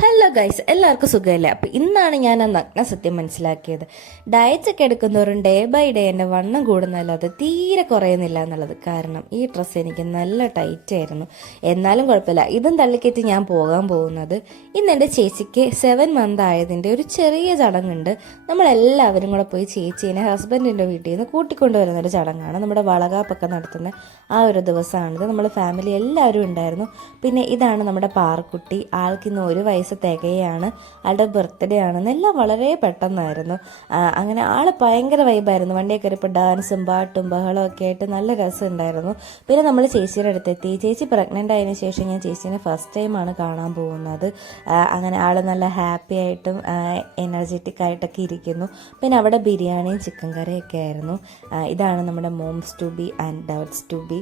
Hello guys, എല്ലാവർക്കും സുഖമല്ലേ? അപ്പോൾ ഇന്നാണ് ഞാൻ ആ നഗ്ന സത്യം മനസ്സിലാക്കിയത്. ഡയറ്റ്സ് ഒക്കെ എടുക്കുന്നവരും ഡേ ബൈ ഡേ എൻ്റെ വണ്ണം കൂടുന്നല്ലാതെ തീരെ കുറയുന്നില്ല എന്നുള്ളത്. കാരണം ഈ ഡ്രസ്സ് എനിക്ക് നല്ല ടൈറ്റ് ആയിരുന്നു. എന്നാലും കുഴപ്പമില്ല, ഇതും തള്ളിക്കറ്റി ഞാൻ പോകാൻ പോകുന്നത്. ഇന്ന് എൻ്റെ ചേച്ചിക്ക് 7 മന്ത് ആയതിൻ്റെ ഒരു ചെറിയ ചടങ്ങുണ്ട്. നമ്മളെല്ലാവരും കൂടെ പോയി ചേച്ചീനെ ഹസ്ബൻഡിൻ്റെ വീട്ടിൽ നിന്ന് കൂട്ടിക്കൊണ്ടുവരുന്നൊരു ചടങ്ങാണ്. നമ്മുടെ വളകാപ്പൊക്കെ നടത്തുന്ന ആ ഒരു ദിവസമാണിത്. നമ്മൾ ഫാമിലി എല്ലാവരും ഉണ്ടായിരുന്നു. പിന്നെ ഇതാണ് നമ്മുടെ പാറക്കുട്ടി. ആൾക്കിന്ന് 1 വയസ്സ് തികയാണ്. ആളുടെ ബർത്ത്ഡേ ആണെന്ന് എല്ലാം വളരെ പെട്ടെന്നായിരുന്നു. അങ്ങനെ ആള് ഭയങ്കര വൈബായിരുന്നു. വണ്ടിയൊക്കെ കയറിയപ്പോൾ ഡാൻസും പാട്ടും ബഹളവും ഒക്കെ ആയിട്ട് നല്ല രസമുണ്ടായിരുന്നു. പിന്നെ നമ്മൾ ചേച്ചിയുടെ അടുത്തെത്തി. ചേച്ചി പ്രഗ്നൻ്റ് ആയതിനു ശേഷം ഞാൻ ചേച്ചീനെ ഫസ്റ്റ് ടൈമാണ് കാണാൻ പോകുന്നത്. അങ്ങനെ ആൾ നല്ല ഹാപ്പി ആയിട്ടും എനർജറ്റിക് ആയിട്ടൊക്കെ ഇരിക്കുന്നു. പിന്നെ അവിടെ ബിരിയാണിയും ചിക്കൻ കറിയൊക്കെ ആയിരുന്നു. ഇതാണ് നമ്മുടെ moms to be and dads to be.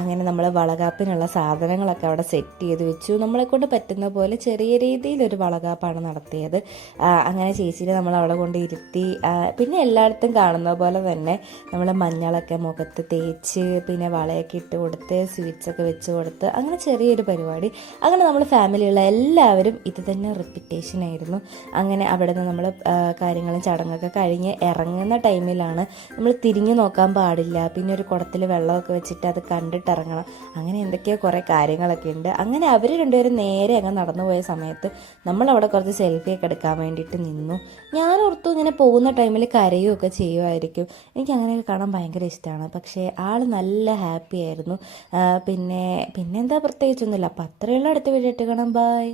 അങ്ങനെ നമ്മൾ വളകാപ്പിനുള്ള സാധനങ്ങളൊക്കെ അവിടെ സെറ്റ് ചെയ്ത് വെച്ചു. നമ്മളെക്കൊണ്ട് പറ്റുന്ന പോലെ ചെറിയ രീതിയിലൊരു വളകാപ്പാണ് നടത്തിയത്. അങ്ങനെ ചേച്ചിനെ നമ്മൾ അവിടെ കൊണ്ട് ഇരുത്തി. പിന്നെ എല്ലായിടത്തും കാണുന്ന പോലെ തന്നെ നമ്മൾ മഞ്ഞളൊക്കെ മുഖത്ത് തേച്ച് പിന്നെ വളയൊക്കെ ഇട്ട് കൊടുത്ത് സ്വീറ്റ്സൊക്കെ വെച്ച് കൊടുത്ത് അങ്ങനെ ചെറിയൊരു പരിപാടി. അങ്ങനെ നമ്മൾ ഫാമിലിയുള്ള എല്ലാവരും ഇത് തന്നെ റിപ്പീറ്റേഷൻ ആയിരുന്നു. അങ്ങനെ അവിടെ നിന്ന് നമ്മൾ കാര്യങ്ങളും ചടങ്ങൊക്കെ കഴിഞ്ഞ് ഇറങ്ങുന്ന ടൈമിലാണ് നമ്മൾ തിരിഞ്ഞു നോക്കാൻ പാടില്ല, പിന്നെ ഒരു കുടത്തിൽ വെള്ളമൊക്കെ വെച്ചിട്ട് അത് കണ്ടിട്ട് ഇറങ്ങണം, അങ്ങനെ എന്തൊക്കെയോ കുറേ കാര്യങ്ങളൊക്കെ ഉണ്ട്. അങ്ങനെ അവർ രണ്ടുപേരും നേരെ അങ്ങ് നടന്നു പോയ സമയത്ത് നമ്മളവിടെ കുറച്ച് സെൽഫിയൊക്കെ എടുക്കാൻ വേണ്ടിയിട്ട് നിന്നു. ഞാൻ ഓർത്തു ഇങ്ങനെ പോകുന്ന ടൈമിൽ കരയുകയൊക്കെ ചെയ്യുമായിരിക്കും. എനിക്ക് അങ്ങനെയൊക്കെ കാണാൻ ഭയങ്കര ഇഷ്ടമാണ്. പക്ഷേ ആൾ നല്ല ഹാപ്പി ആയിരുന്നു. പിന്നെ എന്താ പ്രത്യേകിച്ചൊന്നുമില്ല. അപ്പോൾ അത്രയുള്ള അടുത്ത വീഡിയോ ഇട്ട് കാണാം. ബൈ.